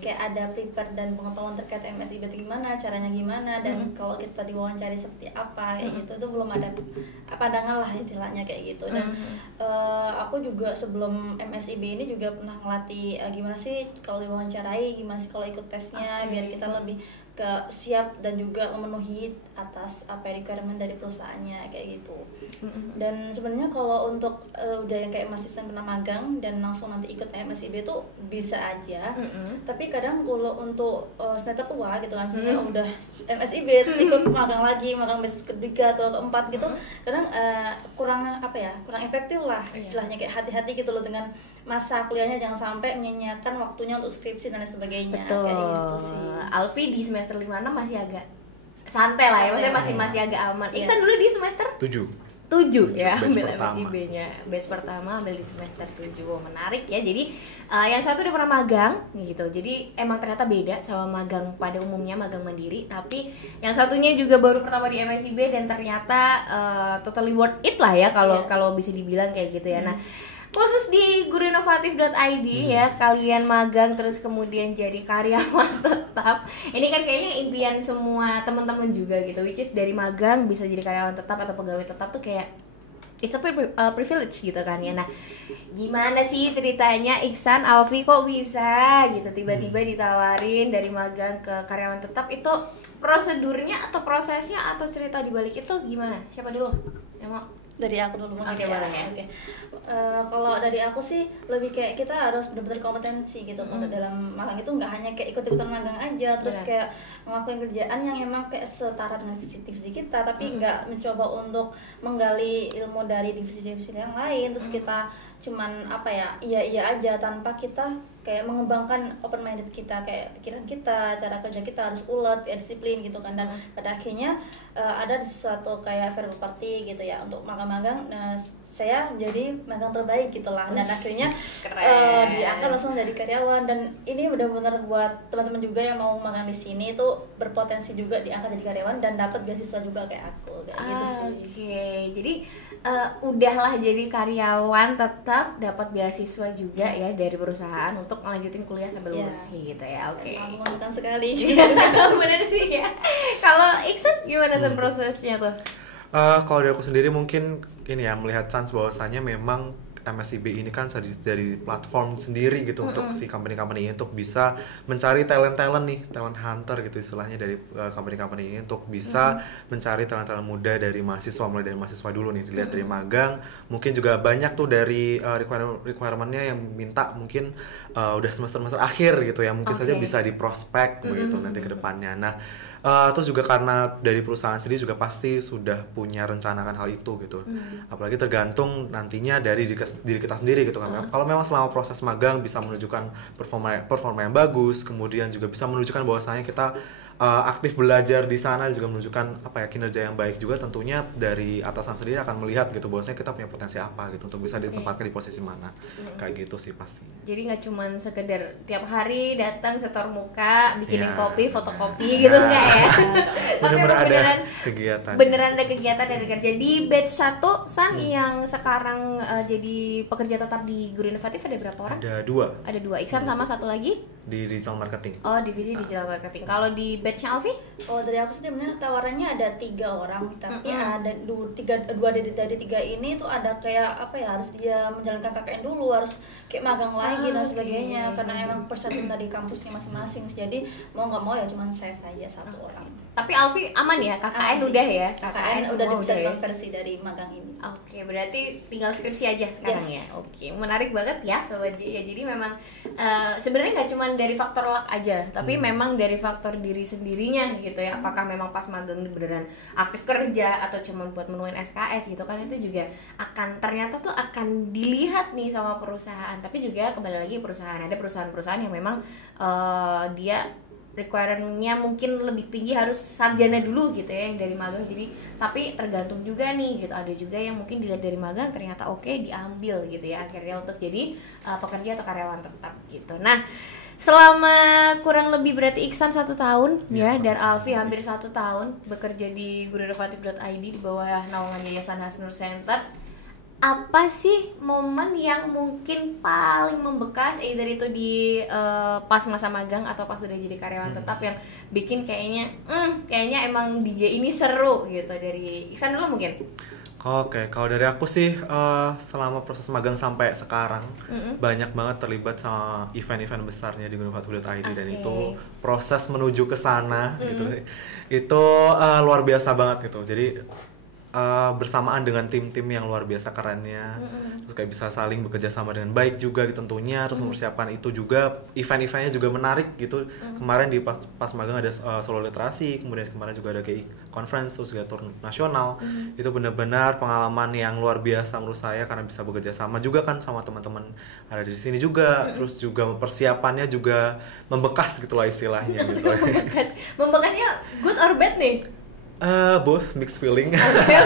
kayak ada prepare dan pengetahuan terkait MSIB itu gimana, caranya gimana, dan kalau kita diwawancari seperti apa kayak gitu, itu belum ada pandangan lah istilahnya kayak gitu. Dan aku juga sebelum MSIB ini juga pernah ngelatih gimana sih kalau diwawancarai, gimana sih kalau ikut tesnya, biar kita lebih siap dan juga memenuhi atas apa requirement dari perusahaannya kayak gitu. Dan sebenarnya kalau untuk udah yang kayak mahasiswa pernah magang dan langsung nanti ikut MSIB itu bisa aja. Tapi kadang kalau untuk semester tua gitu kan, misalnya udah MSIB terus ikut magang lagi, magang batch ketiga atau keempat gitu, kadang kurang efektif lah istilahnya, kayak hati-hati gitu loh dengan masa kuliahnya, jangan sampai menyanyiakan waktunya untuk skripsi dan lain sebagainya. Betul. Kayak gitu sih. Alfi di semester 5-6 masih agak santai lah ya, maksudnya masih agak aman. Iksan dulu di semester 7 ya, ambil MSIB-nya. Batch pertama ambil di semester 7. Wow, menarik ya. Jadi yang satu udah pernah magang gitu. Jadi emang ternyata beda sama magang pada umumnya, magang mandiri. Tapi yang satunya juga baru pertama di MSIB dan ternyata totally worth it lah ya kalau bisa dibilang kayak gitu ya. Nah, khusus di guruinovatif.id ya, kalian magang terus kemudian jadi karyawan tetap. Ini kan kayaknya impian semua teman-teman juga gitu, which is dari magang bisa jadi karyawan tetap atau pegawai tetap tuh kayak it's a privilege gitu kan ya. Nah, gimana sih ceritanya Iksan, Alfi kok bisa gitu tiba-tiba ditawarin dari magang ke karyawan tetap? Itu prosedurnya atau prosesnya atau cerita di balik itu gimana? Siapa dulu? Yang mau? Dari aku dulu mungkin. Oke, boleh ya. Oke. Kalau dari aku sih lebih kayak kita harus benar-benar kompetensi gitu dalam magang itu, nggak hanya kayak ikut-ikutan magang aja terus kayak ngelakuin kerjaan yang emang kayak setara dengan divisi kita, tapi nggak mencoba untuk menggali ilmu dari divisi-divisi yang lain terus kita cuman iya aja tanpa kita kayak mengembangkan open minded kita, kayak pikiran kita, cara kerja kita harus ulet, ya disiplin gitu kan. Dan pada akhirnya ada suatu kayak verbal party gitu ya untuk magang-magang. Nah, saya jadi magang terbaik gitulah, dan akhirnya diangkat langsung jadi karyawan. Dan ini benar-benar buat teman-teman juga yang mau magang di sini itu berpotensi juga diangkat jadi karyawan dan dapat beasiswa juga kayak aku kayak gitu sih. Oke, jadi udahlah jadi karyawan tetap dapat beasiswa juga ya dari perusahaan untuk melanjutin kuliah sampai lulus gitu ya. Oke. Menguntungkan sekali. Bener sih ya. Kalau Iksan gimana prosesnya tuh? Kalau dari aku sendiri mungkin ini ya, melihat chance bahwasanya memang MSIB ini kan dari platform sendiri gitu untuk si company-company ini untuk bisa mencari talent nih, talent hunter gitu istilahnya dari company-company ini untuk bisa mencari talent muda dari mahasiswa, mulai dari mahasiswa dulu nih, dilihat dari magang. Mungkin juga banyak tuh dari requirement-nya yang minta mungkin udah semester akhir gitu ya, mungkin saja bisa di prospek begitu nanti ke depannya. Nah, terus juga karena dari perusahaan sendiri juga pasti sudah punya rencanakan hal itu gitu. Apalagi tergantung nantinya dari diri kita sendiri gitu kan. Kalau memang selama proses magang bisa menunjukkan performa yang bagus, kemudian juga bisa menunjukkan bahwasanya kita aktif belajar di sana juga menunjukkan apa ya kinerja yang baik juga, tentunya dari atasan sendiri akan melihat gitu bahwasanya kita punya potensi apa gitu untuk bisa ditempatkan di posisi mana. Kayak gitu sih pasti. Jadi nggak cuman sekedar tiap hari datang setor muka bikinin Ya, kopi fotokopi gitu enggak ya. Tapi Bener-bener emang ada kegiatan. beneran ada kegiatan dan kerja di batch 1 San yang sekarang jadi pekerja tetap di Guru Inovatif ada berapa orang? Ada 2 Ada 2, Iksan sama satu lagi? di digital marketing. Oh, divisi digital marketing. Kalau di batch-nya Alfi? Oh, dari aku sih sebenarnya tawarannya ada 3 orang, tapi ada dua dari 3 ini tuh ada kayak apa ya, harus dia menjalankan KKN dulu, harus kayak magang lagi dan sebagainya, karena emang persyaratan dari kampusnya masing-masing. Jadi mau nggak mau ya cuman saya saja satu orang. Tapi Alfi aman ya? KKN udah ya? KKN semua udah bisa ya? konversi dari magang ini. Oke, berarti tinggal skripsi aja sekarang Yes. ya. Oke, menarik banget ya Sobat J. Ya, jadi memang sebenarnya nggak cuma dari faktor luck aja, tapi memang dari faktor diri sendirinya gitu ya. Apakah memang pas magang beneran aktif kerja atau cuma buat menuin SKS gitu kan, itu juga ternyata tuh akan dilihat nih sama perusahaan. Tapi juga kembali lagi ada perusahaan-perusahaan yang memang dia requirement-nya mungkin lebih tinggi, harus sarjana dulu gitu ya yang dari magang. Jadi tapi tergantung juga nih gitu, ada juga yang mungkin dilihat dari magang ternyata oke, diambil gitu ya akhirnya untuk jadi pekerja atau karyawan tetap gitu. Nah, selama kurang lebih berarti Iksan 1 tahun ya, dan Alfi hampir 1 tahun bekerja di guruinovatif.id di bawah naungan Yayasan Hasnur Center. Apa sih momen yang mungkin paling membekas, either itu di pas masa magang atau pas udah jadi karyawan tetap, yang bikin kayaknya emang DJ ini seru gitu? Dari Iksan dulu mungkin. Oke, kalau dari aku sih selama proses magang sampai sekarang banyak banget terlibat sama event-event besarnya di guruinovatif.id. Dan itu proses menuju ke sana gitu, itu luar biasa banget gitu. Jadi bersamaan dengan tim-tim yang luar biasa kerennya, terus kayak bisa saling bekerja sama dengan baik juga gitu, tentunya terus mempersiapkan itu juga, event-eventnya juga menarik gitu. Kemarin di pas magang ada solo literasi, kemudian kemarin juga ada GI conference, terus juga tour nasional. Itu benar-benar pengalaman yang luar biasa menurut saya, karena bisa bekerja sama juga kan sama teman-teman ada di sini juga, terus juga persiapannya juga membekas gitulah istilahnya gitu. Membekasnya good or bad nih? Both mixed feeling.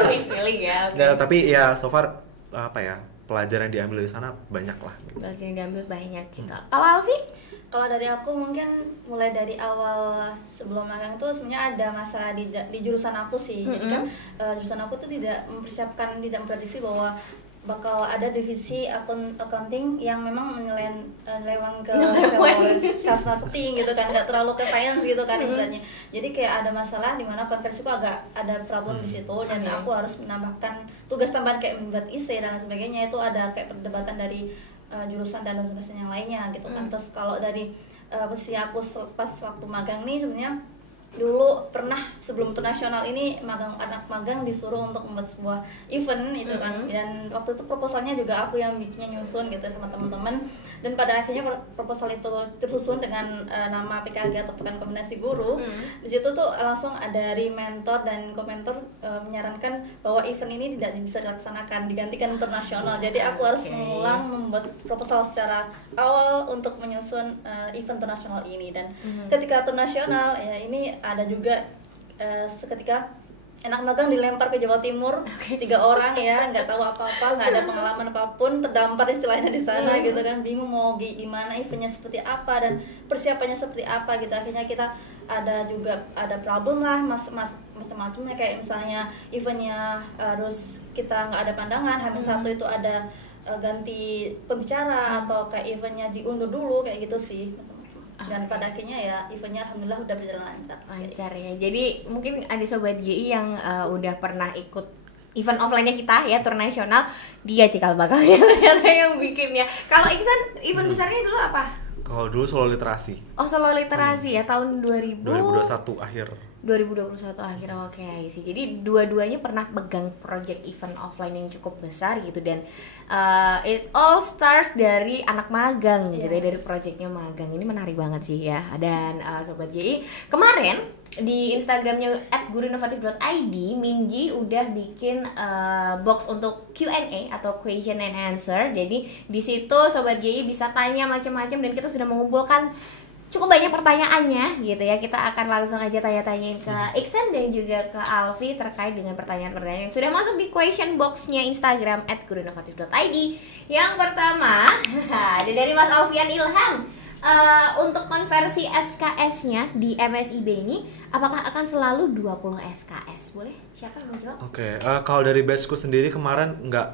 Mixed feeling ya. Okay. Nah, tapi ya so far apa ya, pelajaran yang diambil dari sana banyak lah. Pelajaran yang diambil banyak gitu. Kalau Alfi? Kalau dari aku mungkin mulai dari awal sebelum magang tuh sebenarnya ada masalah di jurusan aku sih. Jadi kan jurusan aku tuh tidak memprediksi bahwa bakal ada divisi accounting yang memang melewang ke sales marketing gitu kan, nggak terlalu ke finance gitu kan sebenarnya. Jadi kayak ada masalah di mana konversiku agak ada problem di situ, dan aku harus menambahkan tugas tambahan kayak membuat IC dan sebagainya. Itu ada kayak perdebatan dari jurusan dan dosen yang lainnya gitu kan. Terus kalau dari posisi aku pas waktu magang nih, sebenarnya dulu pernah sebelum internasional ini anak magang disuruh untuk membuat sebuah event itu kan, dan waktu itu proposalnya juga aku yang bikinnya, nyusun gitu sama teman-teman, dan pada akhirnya proposal itu tersusun dengan nama PKG atau Pekan Kombinasi Guru. Di situ tuh langsung ada mentor dan komentor menyarankan bahwa event ini tidak bisa dilaksanakan, digantikan internasional. Jadi aku harus mengulang membuat proposal secara awal untuk menyusun event internasional ini. Dan ketika internasional ya ini ada juga seketika anak magang dilempar ke Jawa Timur, 3 orang ya, nggak tahu apa-apa, nggak ada pengalaman apapun, terdampar istilahnya di sana gitu kan, bingung mau gimana, eventnya seperti apa dan persiapannya seperti apa gitu. Akhirnya kita ada problem lah, macam-macamnya, kayak misalnya eventnya harus kita nggak ada pandangan, H-1 itu ada ganti pembicara, atau kayak eventnya diundur dulu kayak gitu sih. Dan pada akhirnya ya eventnya alhamdulillah udah berjalan lancar ya. Jadi mungkin ada sobat GI yang udah pernah ikut event offline-nya kita ya, tour nasional, dia cikal bakalnya ternyata yang bikinnya. Kalau Iksan event besarnya dulu apa? Kalau dulu solo literasi. Oh, solo literasi ya, tahun 2021 akhir. 2021 akhir, oke sih. Jadi dua-duanya pernah pegang project event offline yang cukup besar gitu, dan it all starts dari anak magang gitu ya, dari projectnya magang. Ini menarik banget sih ya. Dan sobat GI, kemarin di Instagramnya @guruinovatif.id, Minji udah bikin box untuk Q&A atau question and answer. Jadi di situ sobat GI bisa tanya macam-macam, dan kita sudah mengumpulkan cukup banyak pertanyaannya gitu ya. Kita akan langsung aja tanya-tanyain ke Iksan dan juga ke Alfi terkait dengan pertanyaan-pertanyaan yang sudah masuk di question box-nya Instagram @guruinovatif.id. Yang pertama ada dari Mas Alfian Ilham. Untuk konversi SKS-nya di MSIB ini apakah akan selalu 20 SKS? Boleh? Siapa yang mau jawab? Oke, kalau dari batchku sendiri kemarin nggak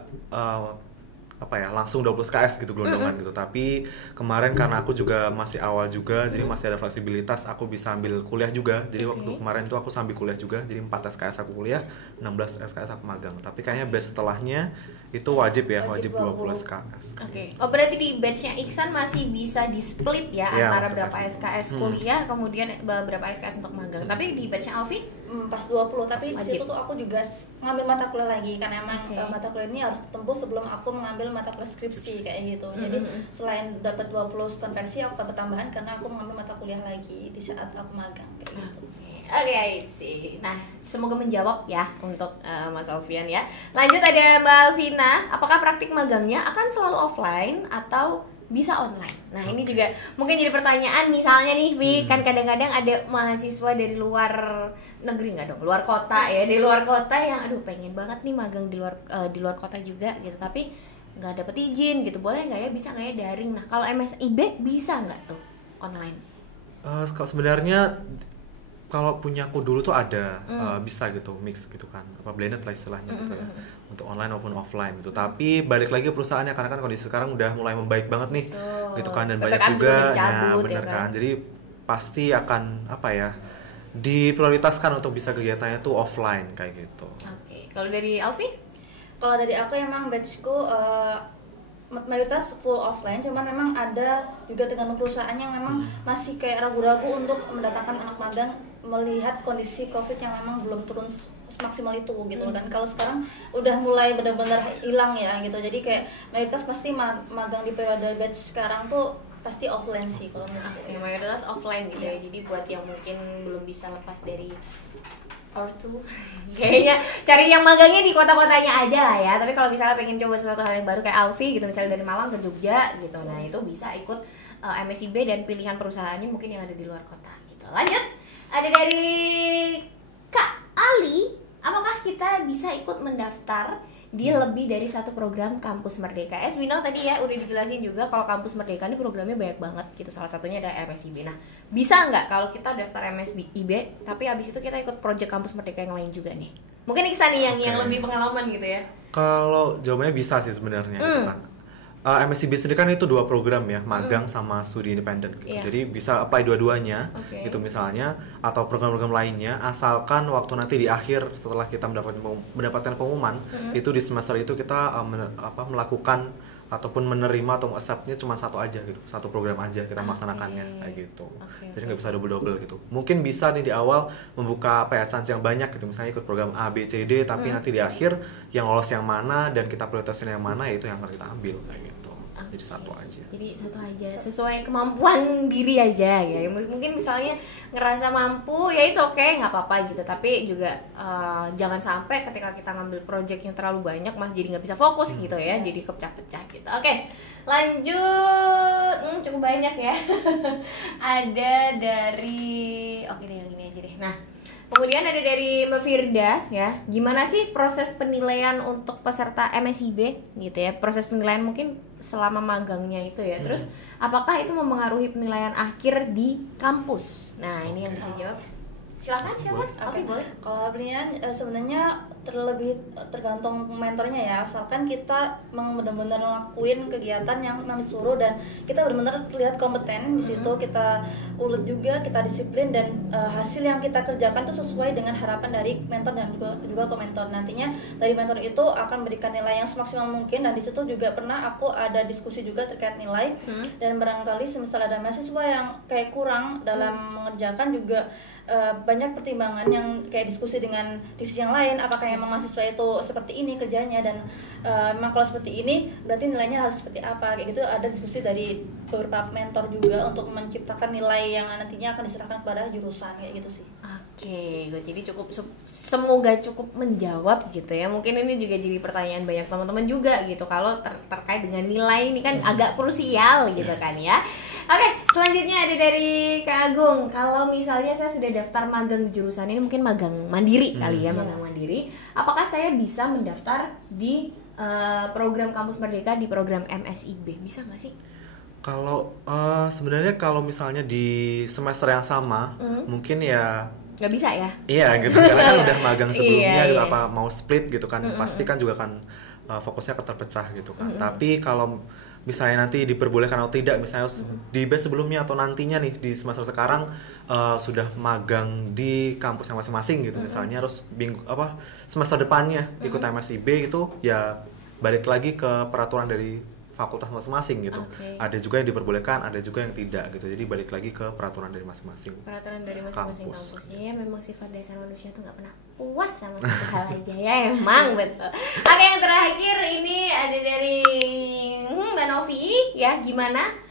langsung 20 SKS gitu gelondongan gitu. Tapi kemarin karena aku juga masih awal juga, jadi masih ada fleksibilitas, aku bisa ambil kuliah juga. Jadi waktu kemarin tuh aku sambil kuliah juga, jadi 4 SKS aku kuliah, 16 SKS aku magang. Tapi kayaknya batch setelahnya itu wajib 20 SKS. Oke. Oh, berarti di batch-nya Iksan masih bisa di split ya antara berapa SKS kuliah kemudian berapa SKS untuk magang. Tapi di batch-nya Alfi pas 20, tapi di situ tuh aku juga ngambil mata kuliah lagi karena emang mata kuliah ini harus ditempuh sebelum aku mengambil mata kuliah skripsi kayak gitu. Jadi selain dapat 20 konversi, aku dapat tambahan karena aku mengambil mata kuliah lagi di saat aku magang kayak gitu. Oke, sih. Nah, semoga menjawab ya untuk Mas Alfian ya. Lanjut ada Mbak Alvina, apakah praktik magangnya akan selalu offline atau bisa online? Nah, ini juga mungkin jadi pertanyaan misalnya nih, Vi, kan kadang-kadang ada mahasiswa dari luar negeri nggak dong, luar kota ya, dari luar kota yang aduh pengen banget nih magang di luar kota juga gitu, tapi nggak dapet izin gitu, boleh nggak ya, bisa nggak ya daring? Nah, kalau MSIB bisa nggak tuh online? Sebenarnya kalau punya aku dulu tuh ada bisa gitu mix gitu kan, blended lah istilahnya gitu ya, untuk online maupun offline gitu. Tapi balik lagi perusahaannya karena kan kondisi sekarang udah mulai membaik banget nih, gitu kan, dan banyak juga, nah bener kan, jadi pasti akan diprioritaskan untuk bisa kegiatannya tuh offline kayak gitu. Oke, kalau dari Alfi? Kalau dari aku emang batchku mayoritas full offline, cuman memang ada juga tergantung perusahaan yang memang masih kayak ragu-ragu untuk mendatangkan anak magang melihat kondisi COVID yang memang belum turun semaksimal itu gitu kan. Kalau sekarang udah mulai benar-benar hilang ya gitu. Jadi kayak mayoritas pasti magang di periode batch sekarang tuh pasti offline sih kalau menurut aku. Oke, mayoritas offline gitu ya. Jadi buat yang mungkin belum bisa lepas dari ortu, kayaknya cari yang magangnya di kota-kotanya aja lah ya. Tapi kalau misalnya pengen coba sesuatu hal yang baru kayak Alfi gitu, misalnya dari Malang ke Jogja gitu, nah itu bisa ikut MSIB dan pilihan perusahaannya mungkin yang ada di luar kota gitu. Lanjut, ada dari Kak Ali, apakah kita bisa ikut mendaftar di lebih dari satu program Kampus Merdeka? As we know tadi ya udah dijelasin juga kalau Kampus Merdeka ini programnya banyak banget gitu. Salah satunya ada MSIB. Nah, bisa nggak kalau kita daftar MSIB tapi habis itu kita ikut project Kampus Merdeka yang lain juga nih? Mungkin Iksan nih yang lebih pengalaman gitu ya. Kalau jawabannya bisa sih sebenarnya gitu kan. MSIB sendiri kan itu 2 program ya, magang sama studi independen gitu. Jadi bisa apply dua-duanya gitu misalnya, atau program-program lainnya, asalkan waktu nanti di akhir setelah kita mendapatkan pengumuman itu di semester itu kita melakukan ataupun menerima atau accept-nya cuma satu aja gitu, satu program aja kita melaksanakannya kayak gitu. Jadi nggak bisa double gitu. Mungkin bisa nih di awal membuka chance yang banyak gitu, misalnya ikut program A, B, C, D, tapi nanti di akhir yang lolos yang mana dan kita prioritasin yang mana, itu yang akan kita ambil kayak gitu. Jadi satu aja. Jadi satu aja, sesuai kemampuan diri aja ya. Mungkin misalnya ngerasa mampu ya itu oke, nggak apa-apa gitu. Tapi juga jangan sampai ketika kita ngambil project yang terlalu banyak malah jadi nggak bisa fokus gitu ya. Jadi kepecah-pecah gitu. Oke, lanjut. Cukup banyak ya. Ada dari yang ini aja deh. Nah, kemudian ada dari Mbak Firda ya. Gimana sih proses penilaian untuk peserta MSIB gitu ya? Proses penilaian mungkin selama magangnya itu ya. Terus apakah itu mempengaruhi penilaian akhir di kampus? Nah, ini yang bisa jawab. Silakan siapa? Oke, boleh. Kalau penilaian sebenarnya terlebih tergantung mentornya ya. Asalkan kita benar-benar ngelakuin kegiatan yang disuruh dan kita benar-benar terlihat kompeten di situ, kita ulet juga, kita disiplin dan hasil yang kita kerjakan itu sesuai dengan harapan dari mentor dan juga komentor. Nantinya dari mentor itu akan memberikan nilai yang semaksimal mungkin, dan di situ juga pernah aku ada diskusi juga terkait nilai dan barangkali semisal ada mahasiswa yang kayak kurang dalam mengerjakan juga banyak pertimbangan yang kayak diskusi dengan divisi yang lain, apakah emang mahasiswa itu seperti ini kerjanya dan memang kalau seperti ini berarti nilainya harus seperti apa, kayak gitu. Ada diskusi dari beberapa mentor juga untuk menciptakan nilai yang nantinya akan diserahkan kepada jurusan kayak gitu sih. Oke, jadi semoga cukup menjawab gitu ya. Mungkin ini juga jadi pertanyaan banyak teman-teman juga gitu kalau terkait dengan nilai ini kan agak krusial gitu kan ya. Oke, Selanjutnya ada dari Kak Agung. Kalau misalnya saya sudah daftar magang di jurusan ini, mungkin magang mandiri kali ya, magang mandiri. Apakah saya bisa mendaftar di program Kampus Merdeka di program MSIB? Bisa nggak sih? Kalau sebenarnya kalau misalnya di semester yang sama, mungkin ya nggak bisa ya? Iya gitu, karena kan udah magang sebelumnya, Iya. apa mau split gitu kan, pasti kan juga kan fokusnya akan terpecah gitu kan. Tapi kalau misalnya nanti diperbolehkan atau tidak, misalnya di batch sebelumnya atau nantinya nih di semester sekarang sudah magang di kampus yang masing-masing gitu, misalnya harus semester depannya ikut MSIB gitu, ya balik lagi ke peraturan dari fakultas masing-masing gitu. Okay. Ada juga yang diperbolehkan, ada juga yang tidak gitu. Jadi balik lagi ke peraturan dari masing-masing. Peraturan dari masing-masing kampus. Ya memang sifat dasar manusia tuh nggak pernah puas sama satu hal aja ya, emang betul. Oke, yang terakhir ini ada dari Mbak Novi ya, gimana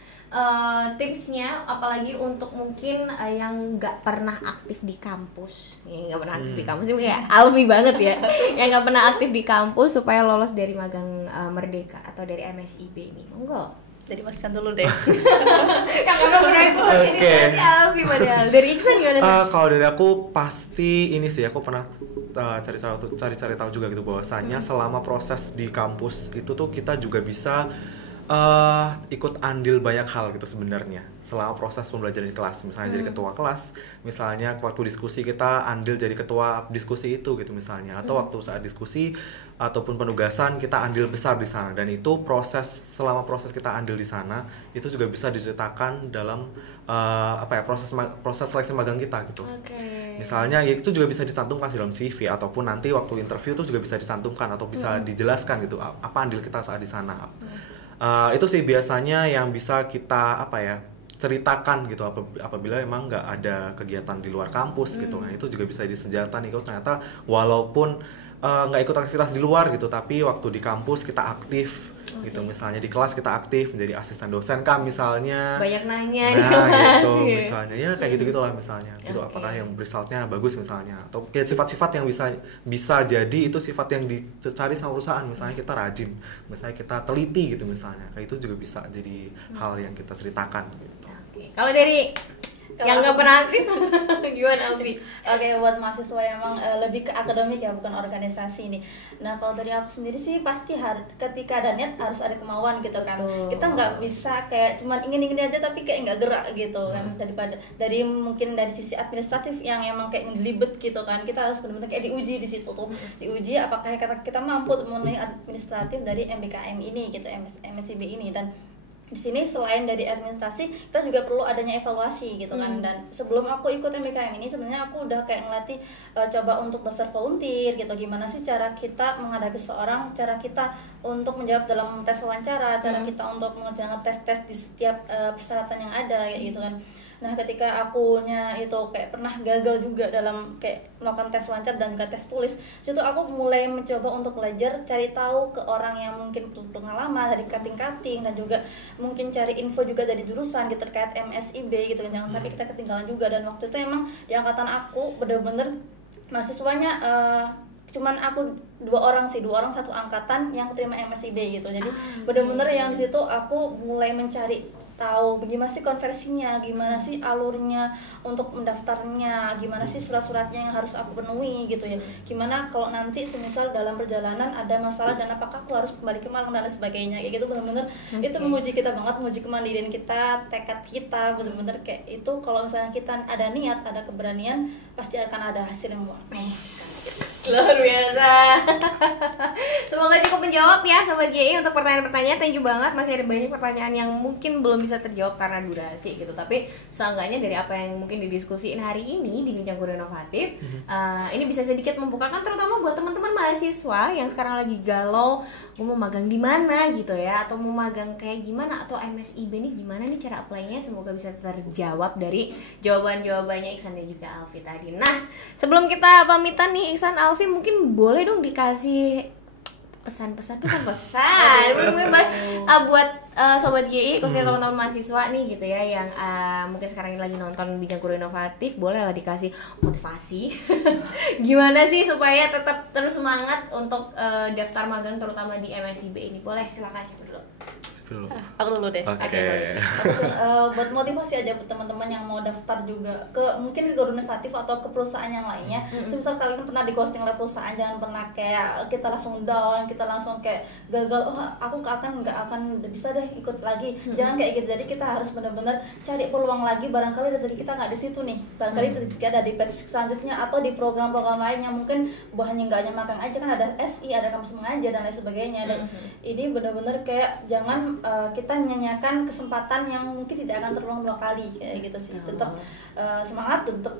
tipsnya apalagi untuk mungkin yang nggak pernah aktif di kampus, nggak pernah aktif di kampus ini kayak Alfi banget ya, yang nggak pernah aktif di kampus supaya lolos dari magang Merdeka atau dari MSIB ini, monggo. Dari Mas Iksan dulu deh. Yang pernah ikutan ini si Alfi padahal. Dari Iksan gimana sih? Kalau dari aku pasti ini sih, aku pernah cari tahu juga gitu bahwasanya selama proses di kampus itu tuh kita juga bisa ikut andil banyak hal gitu sebenarnya selama proses pembelajaran di kelas, misalnya jadi ketua kelas, misalnya waktu diskusi kita andil jadi ketua diskusi itu gitu misalnya, atau waktu saat diskusi ataupun penugasan kita andil besar di sana, dan itu selama proses kita andil di sana itu juga bisa diceritakan dalam proses seleksi magang kita gitu. Misalnya ya itu juga bisa dicantumkan dalam CV, ataupun nanti waktu interview itu juga bisa dicantumkan atau bisa dijelaskan gitu apa andil kita saat di sana. Itu sih biasanya yang bisa kita ceritakan gitu apabila emang nggak ada kegiatan di luar kampus gitu. Nah itu juga bisa disenjata nih, ternyata walaupun nggak ikut aktivitas di luar gitu, tapi waktu di kampus kita aktif gitu, misalnya di kelas kita aktif menjadi asisten dosen kan misalnya, banyak nanya di kelas gitu misalnya ya kayak gitu gitulah misalnya gitu, apakah yang resultnya bagus misalnya, atau kayak sifat-sifat yang bisa jadi itu sifat yang dicari sama perusahaan, misalnya kita rajin, misalnya kita teliti gitu misalnya, kayak itu juga bisa jadi hal yang kita ceritakan gitu. Kalau dari yang nggak pernah aktif gimana Alfi? Oke, buat mahasiswa yang emang lebih ke akademik ya, bukan organisasi nih. Nah kalau dari aku sendiri sih pasti ketika ada niat harus ada kemauan gitu kan. Kita nggak bisa kayak cuma ingin aja tapi kayak nggak gerak gitu kan. Dari mungkin dari sisi administratif yang emang kayak ngelibet gitu kan, kita harus benar-benar kayak diuji di situ tuh, diuji apakah kita mampu memenuhi administratif dari MBKM ini gitu, MSIB ini. Dan di sini selain dari administrasi kita juga perlu adanya evaluasi gitu kan. Dan sebelum aku ikut MBKM ini sebenarnya aku udah kayak ngelatih coba untuk daftar volunteer gitu, gimana sih cara kita menghadapi seorang, cara kita untuk menjawab dalam tes wawancara, cara kita untuk mengerjakan tes-tes di setiap persyaratan yang ada kayak gitu kan. Nah ketika akunya itu kayak pernah gagal juga dalam kayak melakukan tes wawancara dan juga tes tulis, situ aku mulai mencoba untuk belajar, cari tahu ke orang yang mungkin pengalaman dari cutting dan juga mungkin cari info juga dari jurusan gitu terkait MSIB gitu kan, jangan sampai kita ketinggalan juga. Dan waktu itu emang di angkatan aku bener-bener mahasiswanya cuman aku dua orang satu angkatan yang terima MSIB gitu. Jadi bener-bener yang di situ aku mulai mencari tahu bagaimana sih konversinya, gimana sih alurnya untuk mendaftarnya, gimana sih surat-suratnya yang harus aku penuhi gitu ya, gimana kalau nanti semisal dalam perjalanan ada masalah dan apakah aku harus kembali ke Malang dan sebagainya kayak gitu. Benar-benar itu menguji kita banget, menguji kemandirian kita, tekad kita, benar-benar kayak itu kalau misalnya kita ada niat, ada keberanian, pasti akan ada hasil yang luar biasa. Semoga cukup menjawab ya Sobat GI untuk pertanyaan-pertanyaan. Thank you banget, masih ada banyak pertanyaan yang mungkin belum bisa terjawab karena durasi gitu, tapi seenggaknya dari apa yang mungkin didiskusiin hari ini di Bincang Guru Inovatif, ini bisa sedikit membukakan terutama buat teman-teman mahasiswa yang sekarang lagi galau mau magang di mana gitu ya, atau mau magang kayak gimana, atau MSIB ini gimana nih cara apply-nya. Semoga bisa terjawab dari jawaban-jawabannya Iksan dan juga Alfi tadi. Nah sebelum kita pamitan nih Iksan, Alfi mungkin boleh dong dikasih pesan-pesan buat Sobat GI, khususnya teman-teman mahasiswa nih gitu ya, yang mungkin sekarang ini lagi nonton Bincang Guru Inovatif, boleh lah dikasih motivasi gimana sih supaya tetap terus semangat untuk daftar magang terutama di MSIB ini. Boleh, silakan dulu. Dulu. Aku dulu deh. Oke. Buat motivasi aja buat teman-teman yang mau daftar juga ke mungkin ke Guru Inovatif atau ke perusahaan yang lainnya. Semisal kalian pernah di ghosting oleh perusahaan, jangan pernah kayak kita langsung down, kita langsung kayak gagal. Oh, aku nggak akan bisa deh ikut lagi. Jangan kayak gitu. Jadi kita harus benar-benar cari peluang lagi. Barangkali rezeki kita nggak di situ nih. Barangkali rezeki ada di batch selanjutnya atau di program-program lain yang mungkin buahnya nggak hanya makan aja, kan ada SI, ada kampus mengajar dan lain sebagainya. Dan ini benar-benar kayak jangan kita nyanyikan kesempatan yang mungkin tidak akan terulang 2 kali kayak gitu sih. Tetap semangat, tetap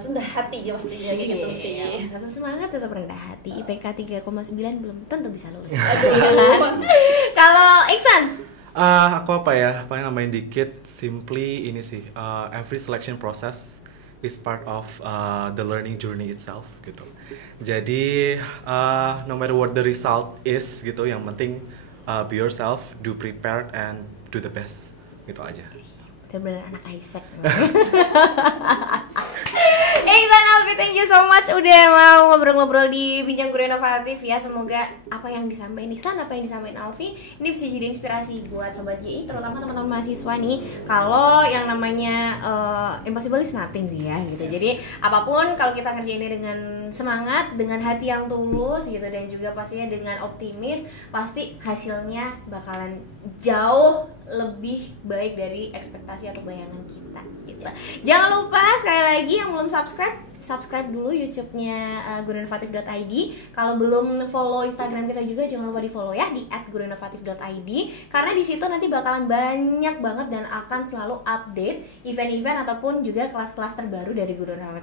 rendah hati ya pastinya kayak gitu sih. Tetap semangat, tetap rendah hati. IPK 3,9 belum tentu bisa lulus. Kalau Iksan? Aku apa ya? Paling nambahin dikit. Simply ini sih. Every selection process is part of the learning journey itself gitu. Jadi no matter what the result is gitu, yang penting be yourself, do prepared and do the best, gitu aja. Bener-bener anak Isaac. Iksan, Alfi, thank you so much udah mau ngobrol-ngobrol di Bincang Guru Inovatif ya. Semoga apa yang disampaikan Iksan, apa yang disampaikan Alfi ini bisa jadi inspirasi buat Sobat GI, terutama teman-teman mahasiswa nih. Kalau yang namanya impossible is nothing sih ya gitu. Jadi apapun kalau kita kerjainnya dengan semangat, dengan hati yang tulus gitu, dan juga pastinya dengan optimis, pasti hasilnya bakalan jauh lebih baik dari ekspektasi atau bayangan kita gitu. Jangan lupa sekali lagi yang belum subscribe dulu YouTube-nya guruinovatif.id. Kalau belum follow Instagram kita juga jangan lupa di follow ya di @guruinovatif.id, karena di situ nanti bakalan banyak banget dan akan selalu update event-event ataupun juga kelas-kelas terbaru dari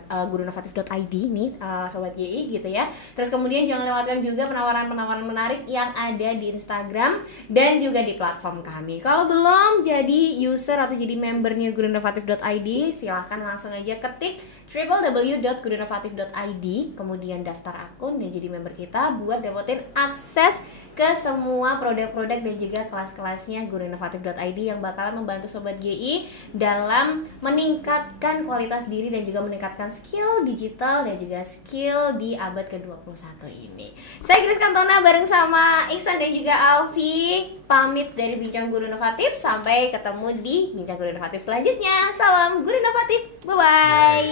guruinovatif.id nih Sobat GI gitu ya. Terus kemudian jangan lewatkan juga penawaran-penawaran menarik yang ada di Instagram dan juga di platform kami. Kalau belum jadi user atau jadi membernya guruinovatif.id, silahkan langsung aja ketik www.guruinovatif.id, kemudian daftar akun dan jadi member kita buat dapetin akses ke semua produk-produk dan juga kelas-kelasnya guruinovatif.id yang bakalan membantu Sobat GI dalam meningkatkan kualitas diri dan juga meningkatkan skill digital dan juga skill di abad ke-21 ini. Saya Grace Cantona bareng sama Iksan dan juga Alfi pamit dari Bincang Guru Inovatif. Sampai ketemu di Bincang Guru Inovatif selanjutnya. Salam Guru Inovatif. Bye-bye.